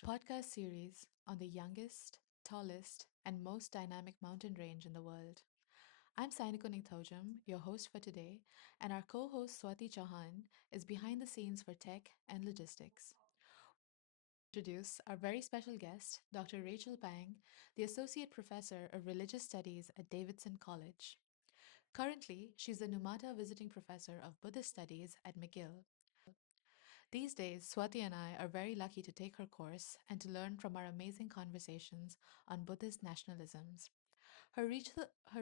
podcast series on the youngest, tallest, and most dynamic mountain range in the world. I'm Sainikoning Thojam, your host for today, and our co host Swati Chauhan is behind the scenes for tech and logistics. Introduce our very special guest, Dr. Rachel Pang, the Associate Professor of Religious Studies at Davidson College. Currently, she's the Numata Visiting Professor of Buddhist Studies at McGill. These days, Swati and I are very lucky to take her course and to learn from our amazing conversations on Buddhist nationalisms. Her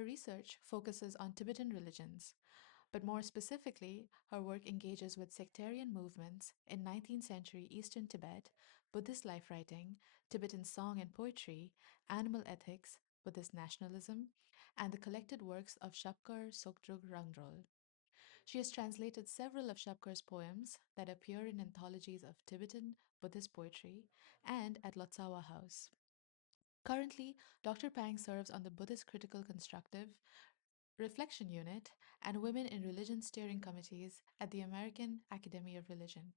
research focuses on Tibetan religions, but more specifically, her work engages with sectarian movements in 19th century Eastern Tibet, Buddhist life writing, Tibetan song and poetry, animal ethics, Buddhist nationalism, and the collected works of Shabkar Tsokdruk Rangdrol. She has translated several of Shabkar's poems that appear in anthologies of Tibetan Buddhist poetry and at Lotsawa House. Currently, Dr. Pang serves on the Buddhist Critical Constructive Reflection Unit and Women in Religion Steering Committees at the American Academy of Religion.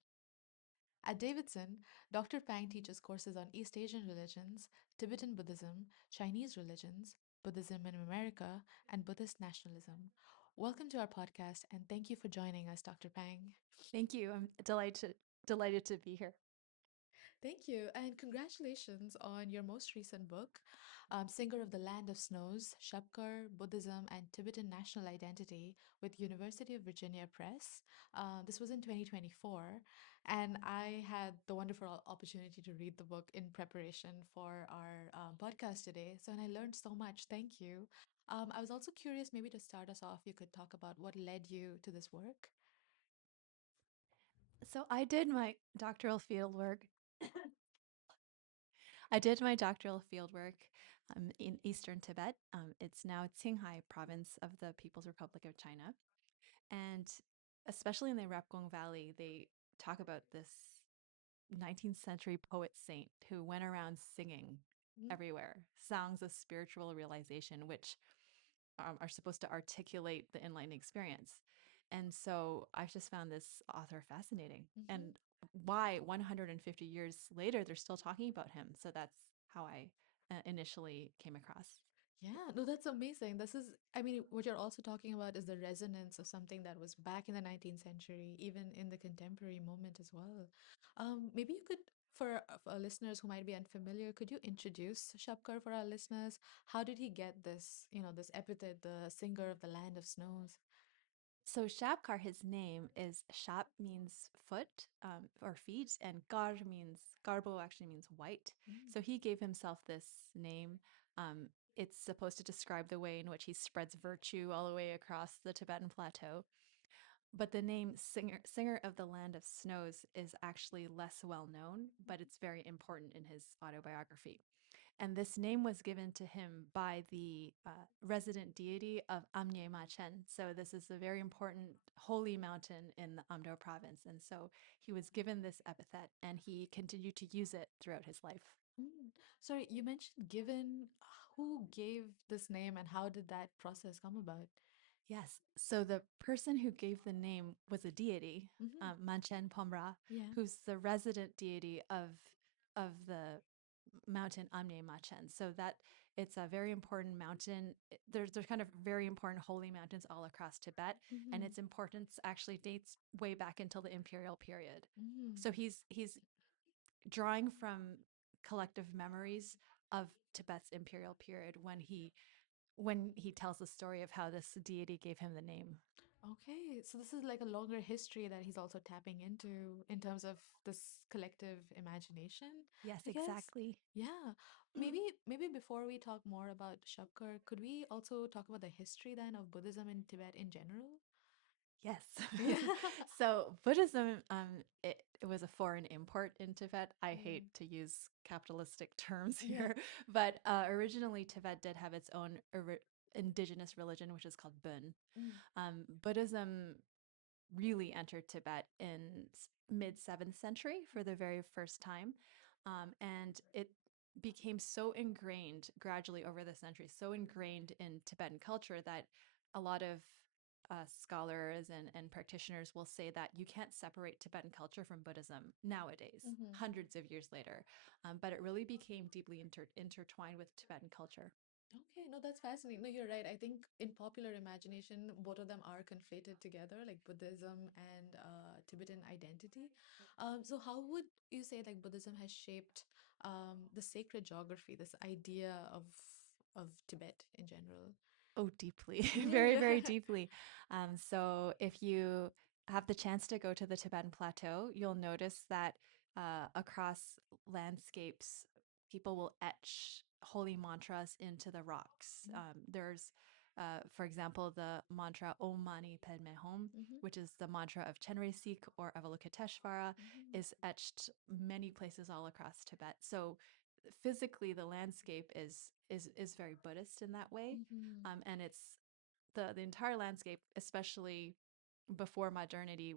At Davidson, Dr. Pang teaches courses on East Asian religions, Tibetan Buddhism, Chinese religions, Buddhism in America, and Buddhist nationalism. Welcome to our podcast and thank you for joining us, Dr. Pang. Thank you. I'm delighted to be here. Thank you, and congratulations on your most recent book, Singer of the Land of Snows, Shabkar, Buddhism, and Tibetan National Identity with University of Virginia Press. This was in 2024, and I had the wonderful opportunity to read the book in preparation for our podcast today. So, and I learned so much. Thank you. I was also curious, maybe to start us off, you could talk about what led you to this work. So I did my doctoral field work. I did my doctoral field work in Eastern Tibet. It's now Qinghai province of the People's Republic of China. And especially in the Rapgong Valley, they talk about this 19th century poet saint who went around singing Mm. everywhere songs of spiritual realization, which are supposed to articulate the enlightened experience. And so I've just found this author fascinating. Mhm. And why 150 years later they're still talking about him. So that's how I initially came across. Yeah, no, that's amazing. I mean, what you're also talking about is the resonance of something that was back in the 19th century, even in the contemporary moment as well. Maybe you could, for our listeners who might be unfamiliar, could you introduce Shabkar for our listeners? How did he get this, this epithet, the singer of the land of snows? So Shabkar, his name is Shab means foot or feet, and Gar means Garbo actually means white. Mm. So he gave himself this name. Um, it's supposed to describe the way in which he spreads virtue all the way across the Tibetan plateau. But the name Singer of the Land of Snows is actually less well known, but it's very important in his autobiography. And this name was given to him by the resident deity of Amnye Machen. So this is a very important holy mountain in the Amdo province. And so he was given this epithet and he continued to use it throughout his life. Mm. Sorry, you mentioned given. Who gave this name and how did that process come about? Yes. So the person who gave the name was a deity, Hmm. Manchen Pomra, Yeah. who's the resident deity of the mountain Amne Machen. So that it's a very important mountain. There's kind of very important holy mountains all across Tibet, and Hmm. its importance actually dates way back until the imperial period. Hmm. So he's drawing from collective memories of Tibet's imperial period when he tells the story of how this deity gave him the name. Okay, so this is like a longer history that he's also tapping into in terms of this collective imagination, Yes, I guess. exactly. Yeah. Maybe before we talk more about Shabkar, could we also talk about the history then of Buddhism in Tibet in general? Yes. Yeah. So Buddhism, it was a foreign import in Tibet. I Yeah. hate to use capitalistic terms Yeah. here, but originally Tibet did have its own indigenous religion, which is called Bön. Mm. Buddhism really entered Tibet in mid 7th century for the very first time, and it became so ingrained gradually over the centuries, so ingrained in Tibetan culture that a lot of scholars and practitioners will say that you can't separate Tibetan culture from Buddhism nowadays, Mm-hmm. hundreds of years later. But it really became deeply intertwined with Tibetan culture. Okay, no, that's fascinating. No, you're right. I think in popular imagination, both of them are conflated together, like Buddhism and Tibetan identity. So how would you say like Buddhism has shaped the sacred geography, this idea of Tibet in general? Oh, deeply, Yeah, very, yeah. very deeply. So if you have the chance to go to the Tibetan Plateau, you'll notice that across landscapes, people will etch holy mantras into the rocks. For example, the mantra Om Mani Padme Hum, Mm-hmm. which is the mantra of Chenrezig or Avalokiteshvara, Mm-hmm. is etched many places all across Tibet. So physically, the landscape is very Buddhist in that way, Mm-hmm. and it's the entire landscape, especially before modernity,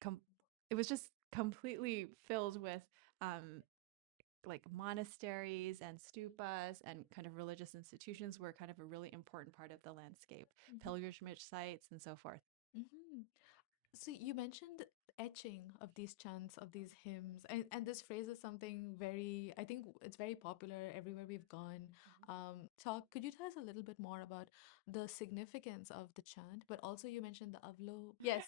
com- it was just completely filled with um, like monasteries and stupas and kind of religious institutions were kind of a really important part of the landscape, Mm-hmm. pilgrimage sites and so forth. Mm-hmm. So you mentioned etching of these chants, of these hymns, and this phrase is something very, I think it's very popular everywhere we've gone. Could you tell us a little bit more about the significance of the chant? But also you mentioned the Avlo, Yes.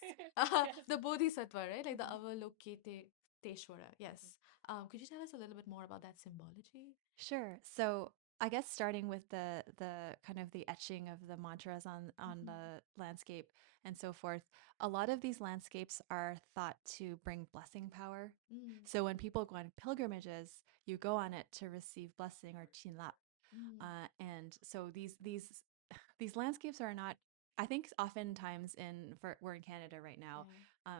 the Bodhisattva, right? Like the Avalokiteshvara. Yes. Could you tell us a little bit more about that symbology? Sure. So I guess starting with the kind of the etching of the mantras on Mm-hmm. the landscape and so forth, a lot of these landscapes are thought to bring blessing power. Mm, So when people go on pilgrimages, you go on it to receive blessing or chinlap. mm, And so these landscapes are not. I think oftentimes we're in Canada right now. yeah.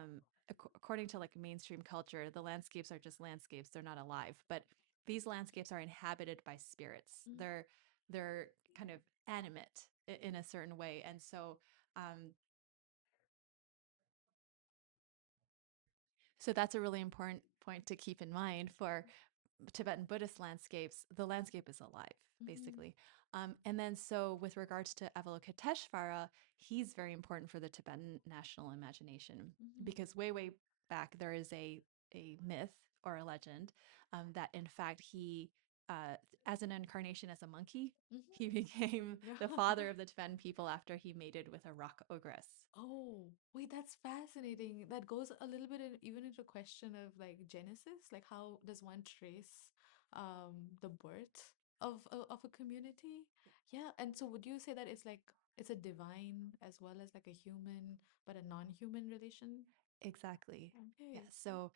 According to like mainstream culture, the landscapes are just landscapes; they're not alive. But these landscapes are inhabited by spirits. Mm, They're kind of animate in a certain way, and so that's a really important point to keep in mind for Tibetan Buddhist landscapes. The landscape is alive, mm-hmm. basically. And then, so with regards to Avalokiteshvara, he's very important for the Tibetan national imagination Mm-hmm. because way back there is a myth or a legend that, in fact, as an incarnation as a monkey, he became the Mm-hmm. father of the Tibetan people after he mated with a rock ogress. Oh, wait, that's fascinating. That goes a little bit even into question of like Genesis, like how does one trace the birth of a community? Yeah, and so would you say that it's like it's a divine as well as like a human, but a non-human relation? Exactly. Yeah. Okay. So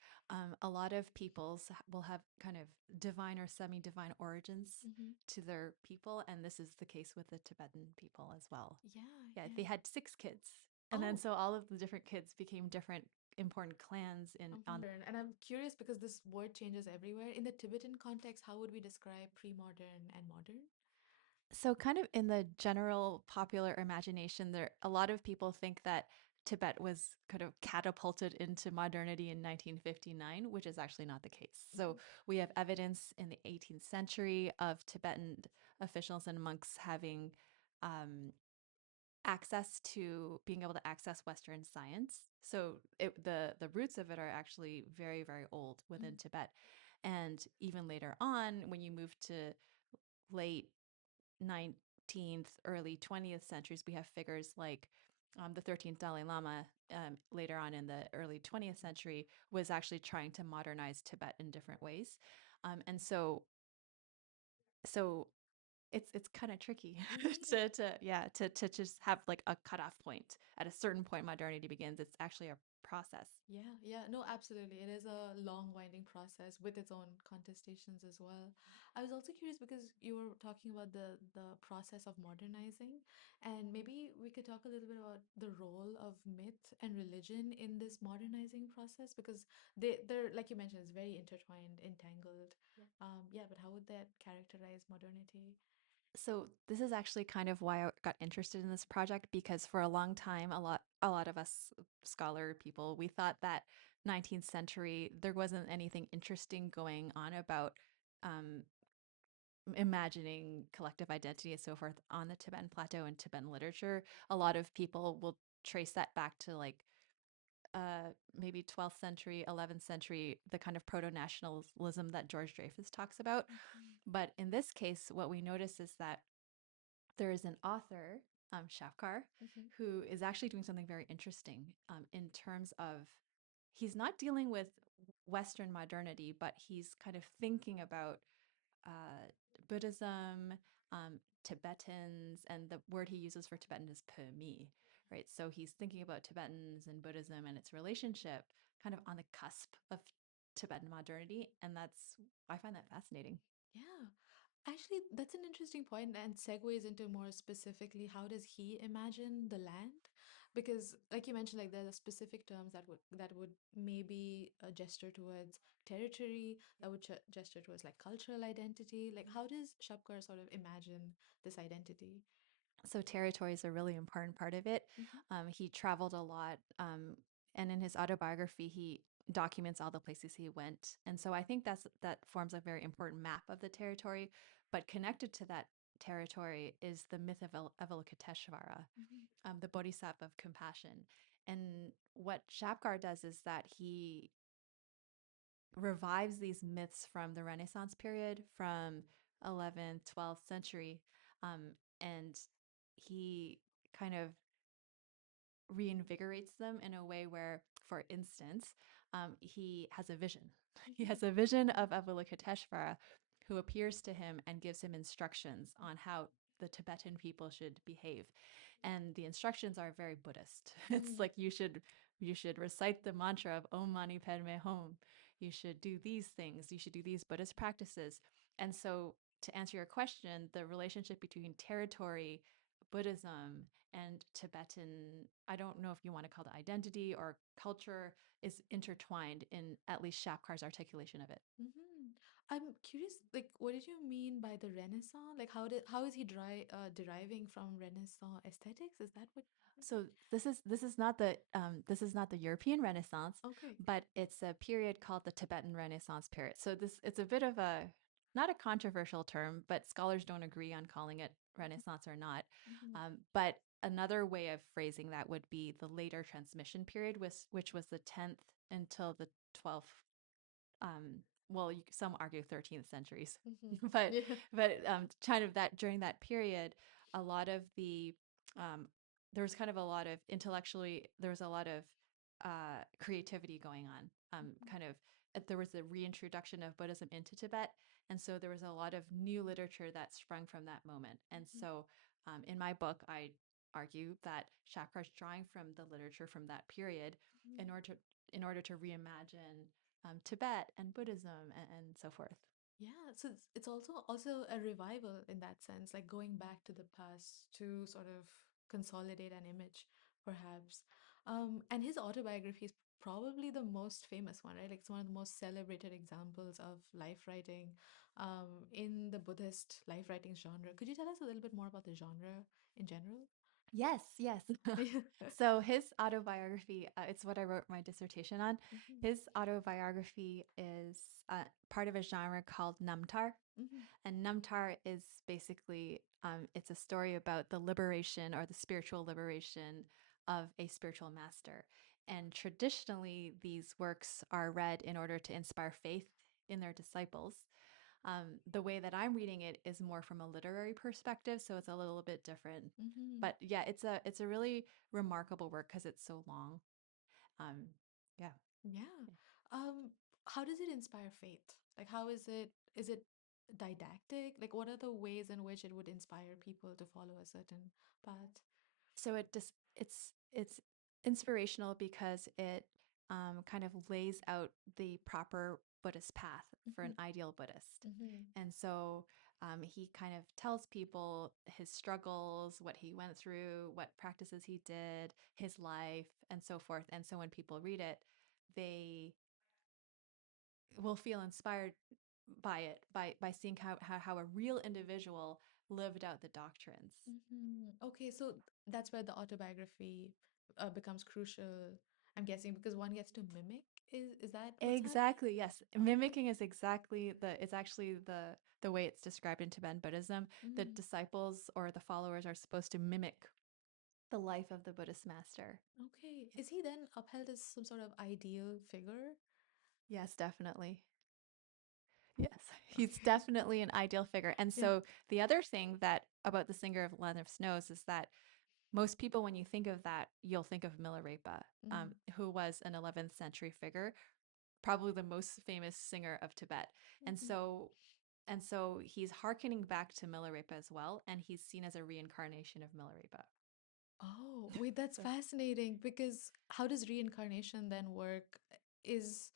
a lot of peoples will have kind of divine or semi divine origins Mm-hmm. to their people. And this is the case with the Tibetan people as well. Yeah, Yeah. They yeah. had six kids. And then Oh, so all of the different kids became different important clans in on. and I'm curious because this word changes everywhere. In the Tibetan context, how would we describe pre-modern and modern? So kind of in the general popular imagination, there a lot of people think that Tibet was kind of catapulted into modernity in 1959, which is actually not the case. So we have evidence in the 18th century of Tibetan officials and monks having um, access to being able to access Western science. So the roots of it are actually very old within Mm-hmm. Tibet, and even later on, when you move to late 19th, early 20th centuries, we have figures like the 13th Dalai Lama, later on in the early 20th century, was actually trying to modernize Tibet in different ways. And so it's kind of tricky Mm-hmm. to just have like a cutoff point. At a certain point, modernity begins. It's actually a process. Yeah, yeah, no, absolutely. It is a long, winding process with its own contestations as well. I was also curious because you were talking about the process of modernizing, and maybe we could talk a little bit about the role of myth and religion in this modernizing process because they're like you mentioned, it's very intertwined, entangled. Yeah, but how would that characterize modernity? So this is actually kind of why I got interested in this project because for a long time, a lot of us scholar people, we thought that 19th century there wasn't anything interesting going on about um, imagining collective identity and so forth on the Tibetan plateau and Tibetan literature. A lot of people will trace that back to like maybe 12th century, 11th century, the kind of proto nationalism that George Dreyfus talks about. Mhm. But in this case, what we notice is that there is an author, Shavkar, Mhm. who is actually doing something very interesting in terms of he's not dealing with Western modernity, but he's kind of thinking about uh, Buddhism, Tibetans, and the word he uses for Tibetan is Pemi, right? So he's thinking about Tibetans and Buddhism and its relationship kind of on the cusp of Tibetan modernity. And I find that fascinating. Yeah. Actually, that's an interesting point and segues into more specifically how does he imagine the land? Because, like you mentioned, like there are specific terms that would maybe gesture towards territory, that would gesture towards like cultural identity. Like, how does Shapkar sort of imagine this identity? So territory is a really important part of it. Hmm. He traveled a lot, and in his autobiography, he documents all the places he went. And so I think that forms a very important map of the territory. But connected to that territory is the myth of Avalokiteshvara, Hmm. the bodhisattva of compassion. And what Shabkar does is that he revives these myths from the Renaissance period, from 11th, 12th century, and he kind of reinvigorates them in a way where, for instance, he has a vision. He Hmm. has a vision of Avalokiteshvara who appears to him and gives him instructions on how the Tibetan people should behave. And the instructions are very Buddhist. It's Hmm. like you should recite the mantra of Om Mani Padme Hum. You should do these things. You should do these Buddhist practices. And so, to answer your question, the relationship between territory, Buddhism, and Tibetan, I don't know if you want to call it identity or culture, is intertwined in at least Shapkar's articulation of it. Hmm. I'm curious, like, what did you mean by the Renaissance? Like, how is he deriving from Renaissance aesthetics? Is that what? So this is not the European Renaissance, Okay. but it's a period called the Tibetan Renaissance period. So this it's a bit of a not a controversial term, but scholars don't agree on calling it Renaissance or not. Mhm. But another way of phrasing that would be the later transmission period, which was the 10th until the 12th, well, some argue 13th centuries, Mhm. but Yeah. kind of that during that period, a lot of the um, there was kind of a lot of intellectually there was a lot of creativity going on. Kind of there was the reintroduction of Buddhism into Tibet, and so there was a lot of new literature that sprung from that moment. And Mhm. so, in my book, I argue that Shakar's drawing from the literature from that period Mhm. in order to reimagine Tibet and Buddhism and so forth. Yeah, so it's also a revival in that sense, like going back to the past to sort of consolidate an image, perhaps. And his autobiography is probably the most famous one, right? Like it's one of the most celebrated examples of life writing, in the Buddhist life writing genre. Could you tell us a little bit more about the genre in general? Yes, yes. Yeah. So his autobiography, it's what I wrote my dissertation on. Mhm. His autobiography is part of a genre called Namtar. Mhm. And Namtar is basically, it's a story about the liberation or the spiritual liberation of a spiritual master. And traditionally, these works are read in order to inspire faith in their disciples. The way that I'm reading it is more from a literary perspective, so it's a little bit different. Mhm. But yeah, it's a really remarkable work because it's so long. Um, yeah. Yeah. How does it inspire faith? Like, how is it didactic? Like, what are the ways in which it would inspire people to follow a certain path? So it's inspirational because it kind of lays out the proper Buddhist path for an Mhm. ideal Buddhist. Mhm. And so he kind of tells people his struggles, what he went through, what practices he did, his life, and so forth. And so when people read it, they will feel inspired by it, by seeing how a real individual lived out the doctrines. Mhm. Okay, so that's where the autobiography becomes crucial, I'm guessing, because one gets to mimic. Is that what's happening? Exactly, yes. Okay. Mimicking is exactly it's actually the the way it's described in Tibetan Buddhism, the Mm. disciples or the followers are supposed to mimic the life of the Buddhist master. Okay. Is he then upheld as some sort of ideal figure? Yes, definitely. Yes, he's Okay. definitely an ideal figure. And Yeah. so the other thing that about the singer of Land of Snows is that most people, when you think of that, you'll think of Milarepa, Mm. who was an 11th century figure, probably the most famous singer of Tibet. And Mhm. so and so he's hearkening back to Milarepa as well, and he's seen as a reincarnation of Milarepa. Oh, wait, that's So fascinating because how does reincarnation then work? Is,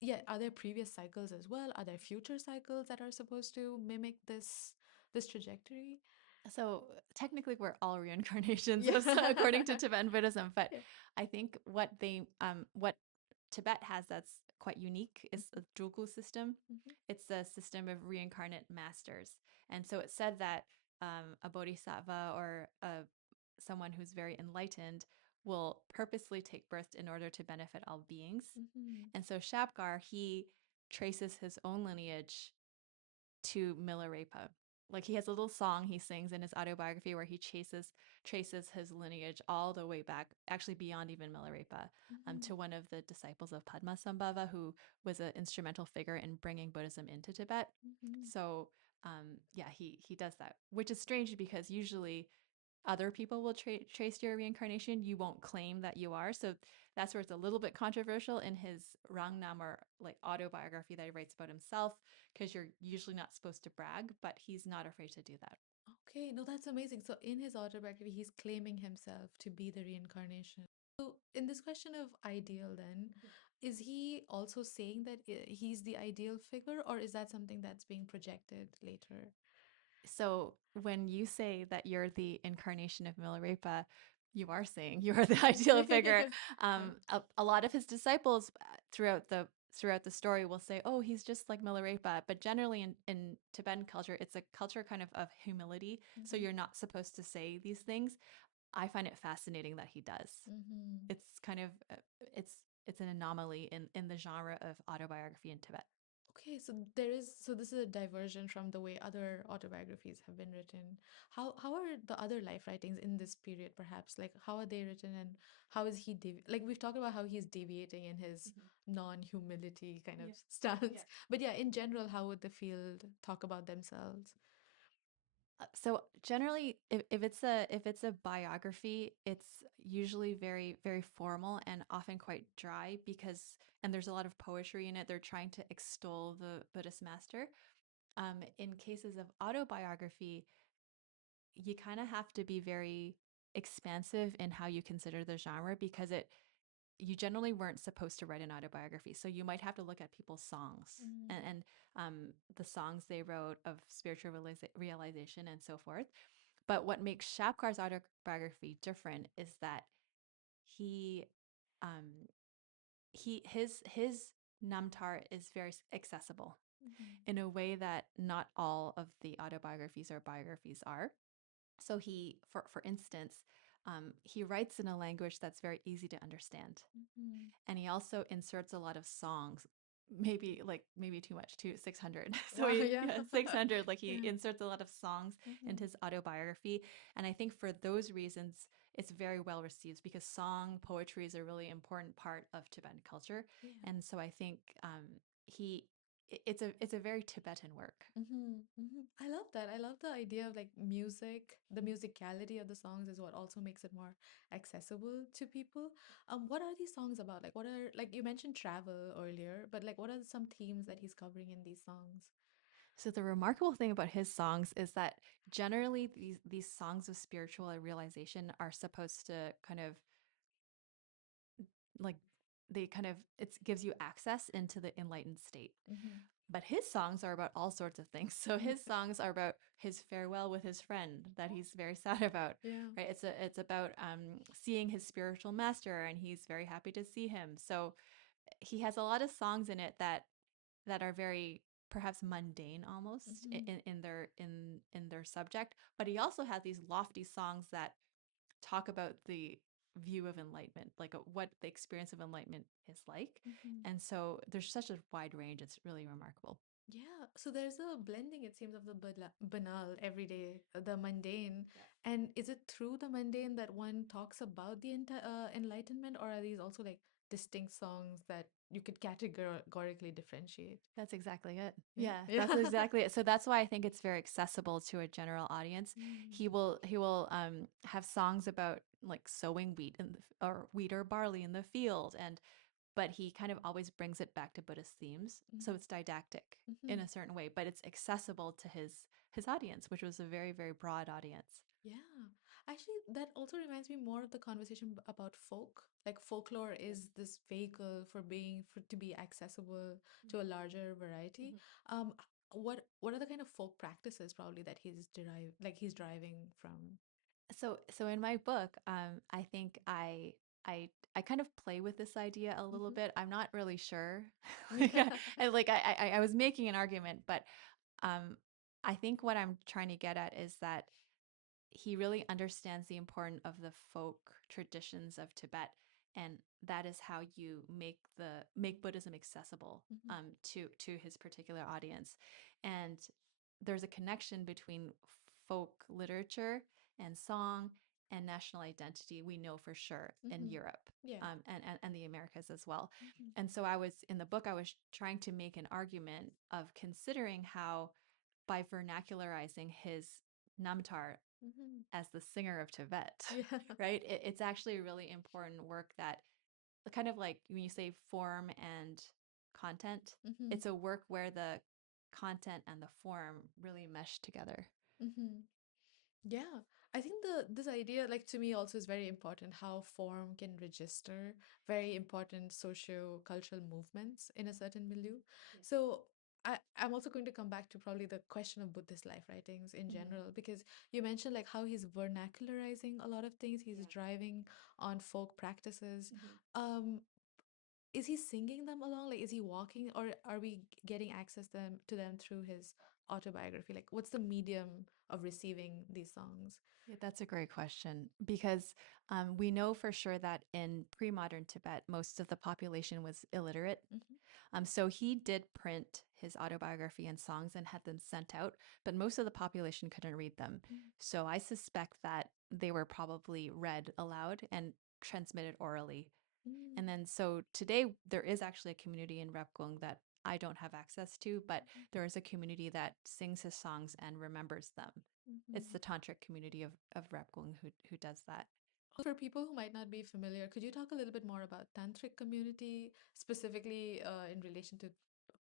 yeah, are there previous cycles as well? Are there future cycles that are supposed to mimic this trajectory? so technically we're all reincarnations Yeah. of according to Tibetan Buddhism, but Yeah. I think what Tibet has that's quite unique is a Drulku system. Mhm. It's a system of reincarnate masters. And so it's said that a bodhisattva or someone who's very enlightened will purposely take birth in order to benefit all beings. Mhm. And so Shabkar, he traces his own lineage to Milarepa. Like he has a little song he sings in his autobiography where he traces his lineage all the way back, actually beyond even Milarepa, Mhm. to one of the disciples of Padmasambhava, who was an instrumental figure in bringing Buddhism into Tibet. Mhm. So yeah, he does that, which is strange because usually other people will trace your reincarnation. You won't claim that you are. So that's where it's a little bit controversial in his Rangnam, or like autobiography that he writes about himself, because you're usually not supposed to brag, but he's not afraid to do that. Okay, no, that's amazing. So in his autobiography, he's claiming himself to be the reincarnation. So in this question of ideal, then, is he also saying that he's the ideal figure, or is that something that's being projected later? So when you say that you're the incarnation of Milarepa, you are saying you are the ideal figure. Right. A lot of his disciples throughout the story will say, "Oh, he's just like Milarepa." But generally, in Tibetan culture, it's a culture kind of humility. So Mhm. you're not supposed to say these things. I find it fascinating that he does. Mhm. It's kind of it's it's an anomaly in the genre of autobiography in Tibet. Okay, so this is a diversion from the way other autobiographies have been written. How are the other life writings in this period, perhaps? Like how are they written, and how is he like we've talked about how he's deviating in his non-humility kind of stance. But yeah, in general, how would the field talk about themselves? So generally, if it's a biography, it's usually very formal and often quite dry, because and there's a lot of poetry in it. They're trying to extol the Buddhist master. In cases of autobiography, you kind of have to be very expansive in how you consider the genre, because it you generally weren't supposed to write an autobiography. So you might have to look at people's songs Mm. and the songs they wrote of spiritual realization and so forth. But what makes Shapkar's autobiography different is that he, um, his Namtar is very accessible Mhm. in a way that not all of the autobiographies or biographies are. So for instance, he writes in a language that's very easy to understand, Mhm. and he also inserts a lot of songs, maybe too much, too 600. So Wow, yeah. 600, like he Yeah. inserts a lot of songs into Mhm. his autobiography. And I think for those reasons it's very well received, because song poetry is a really important part of Tibetan culture. Yeah. And so I think he it's a very Tibetan work. I love that. I love the idea of like music. The musicality of the songs is what also makes it more accessible to people. What are these songs about? Like, what are like you mentioned travel earlier, but like, what are some themes that he's covering in these songs? So the remarkable thing about his songs is that generally these songs of spiritual realization are supposed to kind of like they kind of it gives you access into the enlightened state. Mm-hmm. But his songs are about all sorts of things. So his songs are about his farewell with his friend that he's very sad about, Yeah. right? It's about seeing his spiritual master, and he's very happy to see him. So he has a lot of songs in it that are very perhaps mundane almost Mm-hmm. in their subject, but he also has these lofty songs that talk about the view of enlightenment, like what the experience of enlightenment is like. Mm-hmm. And so there's such a wide range. It's really remarkable. Yeah, so there's a blending, it seems, of the banal, everyday, the mundane. And is it through the mundane that one talks about the enlightenment, or are these also like distinct songs that you could categorically differentiate? That's exactly it. Yeah. Yeah, Yeah. that's exactly it. So that's why I think it's very accessible to a general audience. Mm, He will have songs about like sowing wheat or wheat or barley in the field, and but he kind of always brings it back to Buddhist themes. So mm, it's didactic mhm. in a certain way, but it's accessible to his audience, which was a very, very broad audience. Yeah. Actually, that also reminds me more of the conversation about folk. Like folklore is this vehicle for being for to be accessible to a larger variety. Um, what are the kind of folk practices probably that he's driving from? So in my book, I think I I kind of play with this idea a little Hmm. bit. I'm not really sure. Like, Yeah. I was making an argument, but um, I think what I'm trying to get at is that he really understands the importance of the folk traditions of Tibet, and that is how you make Buddhism accessible Hmm. to his particular audience. And there's a connection between folk literature and song and national identity. We know for sure in Hmm. Europe, Yeah. and the Americas as well. Hmm. And so I was in the book, I was trying to make an argument of considering how by vernacularizing his Namtar Hmm. as the singer of Tibet, Yeah. right? It's actually a really important work that kind of like when you say form and content, Hmm. it's a work where the content and the form really mesh together. Hmm. Yeah, I think this idea, like to me, also is very important. How form can register very important socio-cultural movements in a certain milieu. So I'm also going to come back to probably the question of Buddhist life writings in Mhm. general, because you mentioned like how he's vernacularizing a lot of things. He's driving on folk practices. Um, is he singing them along? Like, is he walking, or are we getting access to them through his autobiography? Like, what's the medium of receiving these songs? Yeah, that's a great question because we know for sure that in pre modern Tibet, most of the population was illiterate. Hmm. So he did print his autobiography and songs and had them sent out, but most of the population couldn't read them. So I suspect that they were probably read aloud and transmitted orally. Mm-hmm. And then so today there is actually a community in Repgung that I don't have access to, but there is a community that sings his songs and remembers them. It's Hmm. the tantric community of Repgung who does that. For people who might not be familiar, could you talk a little bit more about tantric community, specifically in relation to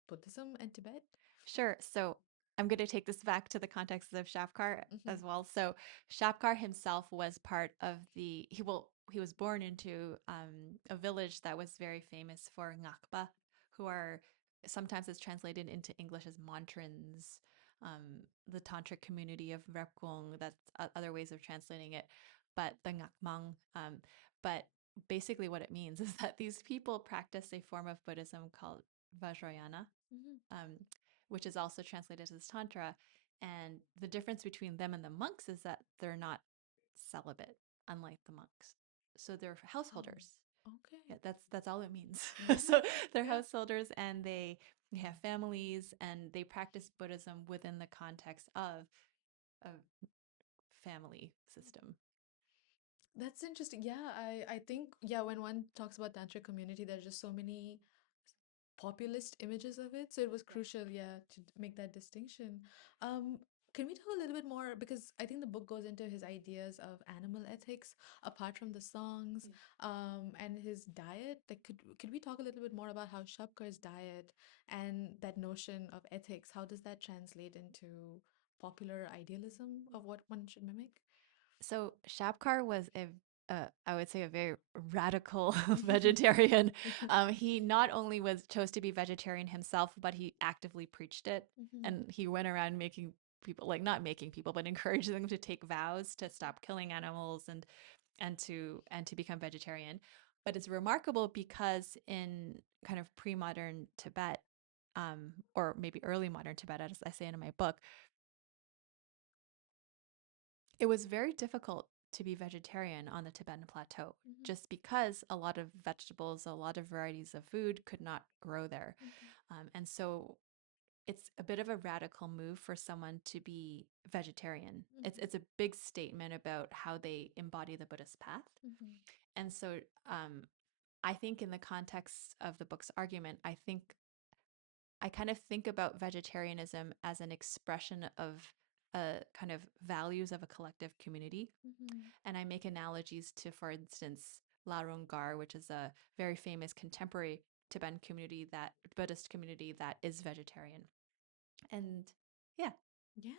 Buddhism and Tibet? Sure. So I'm going to take this back to the context of Shavkar Hmm. as well. So Shavkar himself was part of he was born into a village that was very famous for Ngakpa, who are sometimes it's translated into English as Montrans, the tantric community of Repkung. That's other ways of translating it, but the Ngakmang. But basically, what it means is that these people practice a form of Buddhism called Vajrayana, Hmm. um, which is also translated as Tantra. And the difference between them and the monks is that they're not celibate, unlike the monks. So they're householders. Oh, okay. Yeah, that's all it means. Yeah. So they're Yeah. householders and they have families and they practice Buddhism within the context of a family system. That's interesting. Yeah, I think yeah, when one talks about tantric community, there's just so many populist images of it. So it was crucial, yeah, to make that distinction. Um, can we talk a little bit more because I think the book goes into his ideas of animal ethics apart from the songs, and his diet. Like, could we talk a little bit more about how Shabkar's diet and that notion of ethics, how does that translate into popular idealism of what one should mimic? So Shabkar was I would say a very radical Mhm. vegetarian. He not only was chose to be vegetarian himself, but he actively preached it, Mhm. and he went around making people like not making people, but encouraging them to take vows to stop killing animals and to become vegetarian. But it's remarkable because in kind of pre-modern Tibet, or maybe early modern Tibet, as I say in my book, it was very difficult to be vegetarian on the Tibetan plateau Mhm. just because a lot of vegetables, a lot of varieties of food could not grow there. Mhm. And so it's a bit of a radical move for someone to be vegetarian. Mhm. It's a big statement about how they embody the Buddhist path. Mhm. And so um, I think in the context of the book's argument, I kind of think about vegetarianism as an expression of kind of values of a collective community. Mhm. And I make analogies to, for instance, Larungar, which is a very famous contemporary Tibetan community, that Buddhist community that is vegetarian. And yeah, Yeah,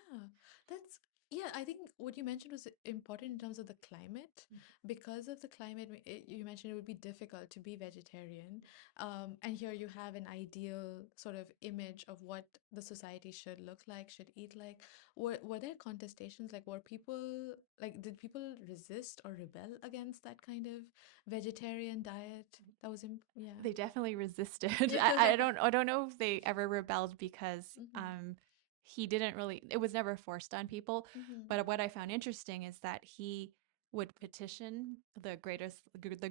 that's yeah, I think what you mentioned was important in terms of the climate. Because of the climate, you mentioned it would be difficult to be vegetarian. And here you have an ideal sort of image of what the society should look like, should eat like. Were there contestations? Like, were people like, did people resist or rebel against that kind of vegetarian diet? That was yeah. they definitely resisted. Yeah. I don't know if they ever rebelled because Hmm. he didn't really, it was never forced on people. Hmm. But what I found interesting is that he would petition the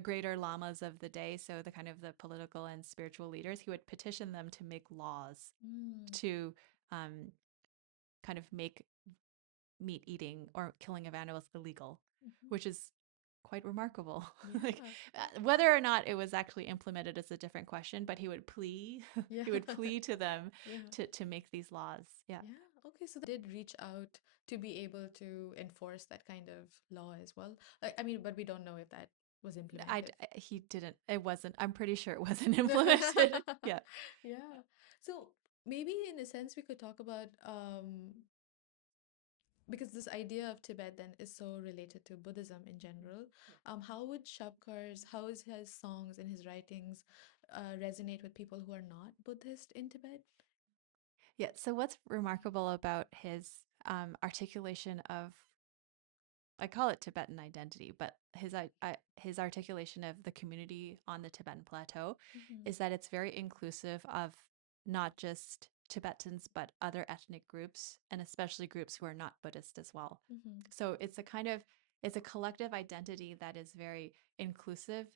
greater lamas of the day, so the kind of the political and spiritual leaders. He would petition them to make laws Mm. to um, kind of make meat eating or killing of animals illegal, Hmm. which is quite remarkable. Like Yeah. whether or not it was actually implemented is a different question, but he would plea Yeah. he would plea to them Yeah. to make these laws. Yeah. Yeah. Okay. So did reach out to be able to enforce that kind of law as well. Like, I mean, but we don't know if that was implemented. He didn't. It wasn't. I'm pretty sure it wasn't implemented. Yeah. Yeah. So maybe in a sense we could talk about because this idea of Tibet then is so related to Buddhism in general. How would how is his songs and his writings resonate with people who are not Buddhist in Tibet? Yeah. So what's remarkable about his articulation of, I call it Tibetan identity, but his articulation of the community on the Tibetan plateau Mm-hmm. is that it's very inclusive of not just Tibetans but other ethnic groups, and especially groups who are not Buddhist as well. Mm-hmm. So it's a collective identity that is very inclusive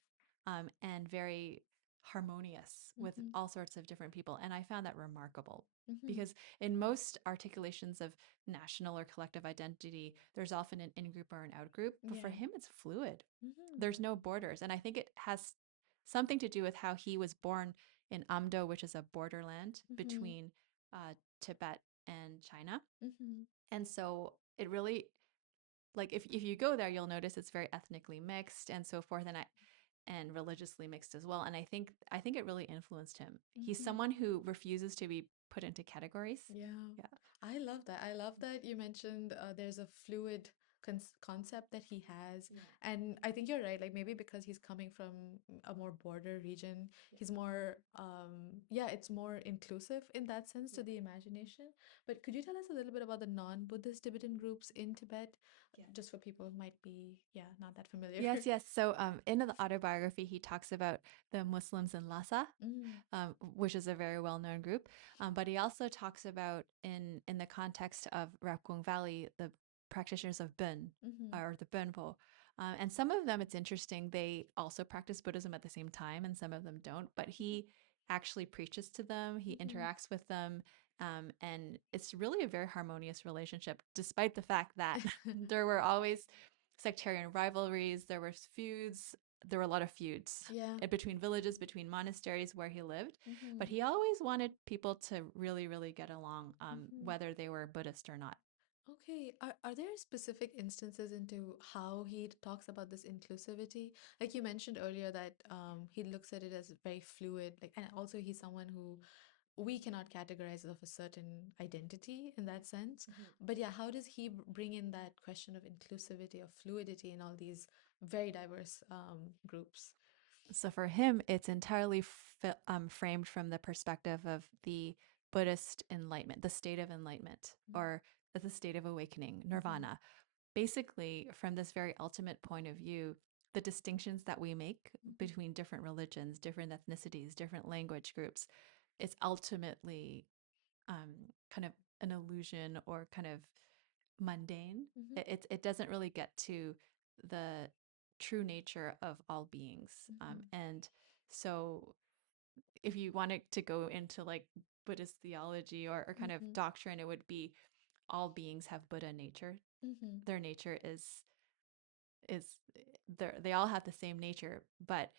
and very harmonious with Mm-hmm. all sorts of different people, and I found that remarkable Mm-hmm. because in most articulations of national or collective identity, there's often an in group or an out group, but for Yeah. him, it's fluid. Mm-hmm. There's no borders. And I think it has something to do with how he was born in Amdo, which is a borderland Mm-hmm. between Tibet and China. Mm-hmm. And so it really, like, if you go there, you'll notice it's very ethnically mixed and so forth. And religiously mixed as well. And I think it really influenced him. He's Mm-hmm. someone who refuses to be put into categories. Yeah, Yeah. I love that. I love that you mentioned there's a fluid concept that he has. Yeah. And I think you're right. Like maybe because he's coming from a more border region, he's more, yeah, it's more inclusive in that sense to the imagination. But could you tell us a little bit about the non-Buddhist Tibetan groups in Tibet, Yeah. just for people who might be, yeah, not that familiar? Yes, yes. So in the autobiography, he talks about the Muslims in Lhasa, Mm, which is a very well-known group. But he also talks about in the context of Rapkung Valley, the practitioners of Bön mm-hmm, or the Bönpo. And some of them, it's interesting, they also practice Buddhism at the same time, and some of them don't. But he actually preaches to them, he mm-hmm. interacts with them, and it's really a very harmonious relationship, despite the fact that there were always sectarian rivalries, there were a lot of feuds Yeah. between villages, between monasteries where he lived. Mm-hmm, But he always wanted people to really, really get along, mm-hmm. whether they were Buddhist or not. Okay, are there specific instances into how he talks about this inclusivity? Like you mentioned earlier that he looks at it as very fluid, like, and also he's someone who we cannot categorize of a certain identity in that sense. But yeah, how does he bring in that question of inclusivity, of fluidity in all these very diverse groups? So for him, it's entirely framed from the perspective of the Buddhist enlightenment, the state of enlightenment, or the state of awakening, Mm-hmm. nirvana. Basically, from this very ultimate point of view, the distinctions that we make Mm-hmm. between different religions, different ethnicities, different language groups, it's ultimately kind of an illusion or kind of mundane. Mm-hmm. It doesn't really get to the true nature of all beings. Mm-hmm. And so if you wanted to go into like Buddhist theology or kind of Mm-hmm. doctrine, it would be all beings have Buddha nature. Mm-hmm. Their nature is they all have the same nature, but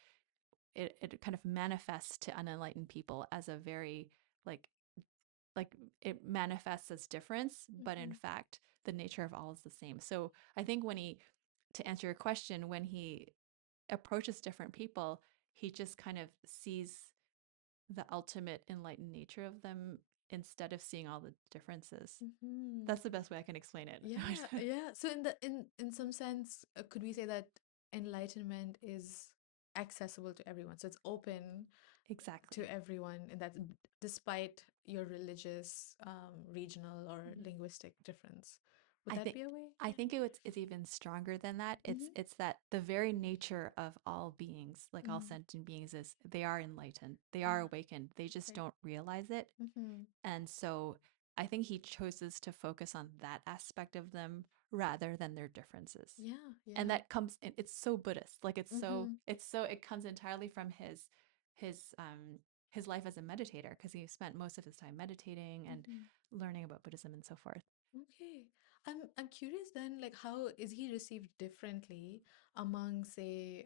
it kind of manifests to unenlightened people as a very like like it manifests as difference, but in Mm-hmm. fact the nature of all is the same. So I think to answer your question, when he approaches different people, he just kind of sees the ultimate enlightened nature of them instead of seeing all the differences. Mm-hmm. That's the best way I can explain it. Yeah, yeah. So in some sense, could we say that enlightenment is accessible to everyone? So it's open Exactly. to everyone, and that despite your religious, regional, or Mhm. linguistic difference. Would I that think be a way? I think it's even stronger than that. Mm-hmm. It's that the very nature of all beings, like all Mm-hmm. sentient beings, is they are enlightened. They are Ah, awakened. They just okay. don't realize it. Mm-hmm. And so I think he chooses to focus on that aspect of them rather than their differences. Yeah, And yeah. that comes in, it's so Buddhist. Like Mm-hmm. it comes entirely from his um his life as a meditator, because he spent most of his time meditating and Mm-hmm. learning about Buddhism and so forth. Okay. I'm curious then, like how is he received differently among, say,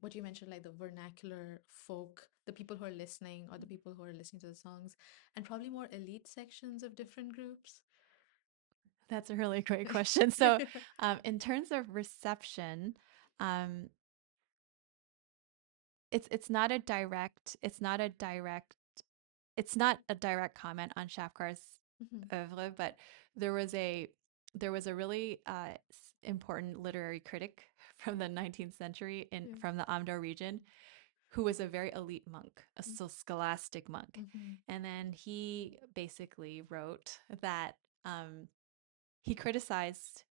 what you mentioned, like the vernacular folk, the people who are listening, or the people who are listening to the songs, and probably more elite sections of different groups? That's a really great question. So, in terms of reception, um, it's not a direct it's not a direct comment on Shavkar's Hmm. oeuvre, but there was a there was a really important literary critic from the 19th century in Yeah. from the Amdo region, who was a very elite monk, a Mm. scholastic monk, Mhm. and then he basically wrote that he criticized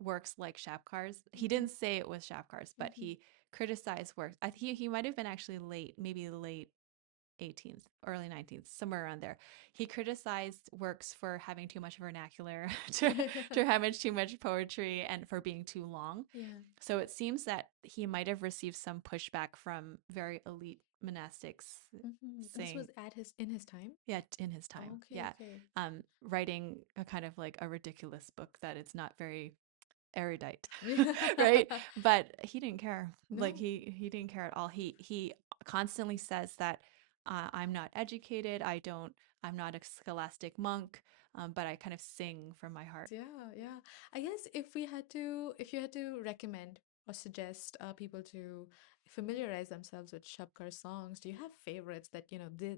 works like Shabkar's. He Mhm. didn't say it was Shabkar's, but Mhm. he criticized works. He might have been actually late, maybe late 18th, early 19th, somewhere around there. He criticized works for having too much vernacular, to having too much poetry, and for being too long. Yeah. So it seems that he might have received some pushback from very elite monastics Mhm. This saying, was at his in his time. yeah, in his time, Okay, yeah, okay. writing a kind of like a ridiculous book that it's not very erudite, right? Yeah. But he didn't care. Like No. he didn't care at all. He constantly says that I'm not educated. I'm not a scholastic monk, but I kind of sing from my heart. Yeah, yeah. I guess if you had to recommend or suggest people to familiarize themselves with Shabkar songs, do you have favorites that,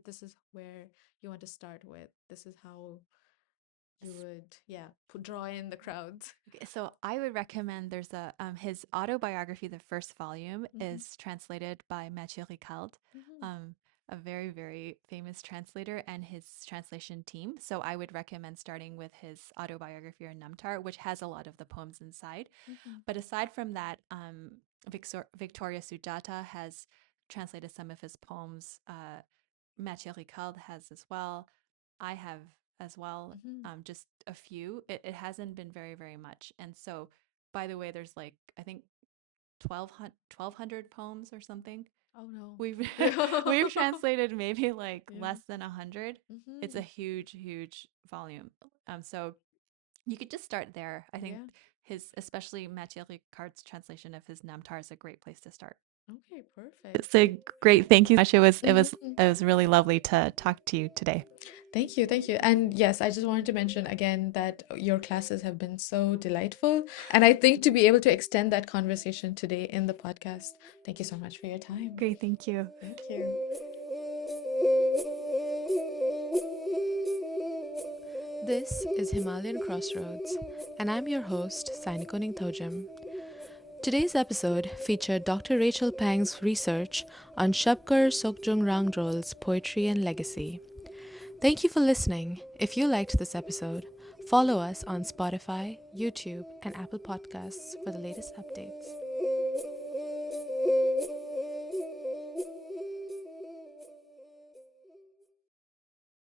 this is where you want to start with? This is how you would, yeah, draw in the crowds. So I would recommend there's a his autobiography, the first volume, Mm-hmm. is translated by Mathieu Ricard, Mm-hmm. um, a very, very famous translator, and his translation team. So I would recommend starting with his autobiography or Namtar, which has a lot of the poems inside. Mm-hmm. But aside from that, Victoria Sujata has translated some of his poems. Mathieu Ricard has as well. I have as well, Mm-hmm. just a few. It hasn't been very, very much. And so, by the way, there's like, I think 1,200 poems or something. Oh no. We've Yeah. we've translated maybe like Yeah. less than 100. It's a Mm-hmm. huge, huge volume. So you could just start there. I think Yeah. especially Mathieu Ricard's translation of his Namtar is a great place to start. Okay, It's perfect. a great thank you so much. Mhm. It was really lovely to talk to you today. Thank you, thank you. And yes, I just wanted to mention again that your classes have been so delightful. And I think to be able to extend that conversation today in the podcast, thank you so much for your time. Great, thank you. Thank you. This is Himalayan Crossroads, and I'm your host, Sainikoning Thojam. Today's episode featured Dr. Rachel Pang's research on Shabkar Tsokdruk Rangdrol's poetry and legacy. Thank you for listening. If you liked this episode, follow us on Spotify, YouTube, and Apple Podcasts for the latest updates.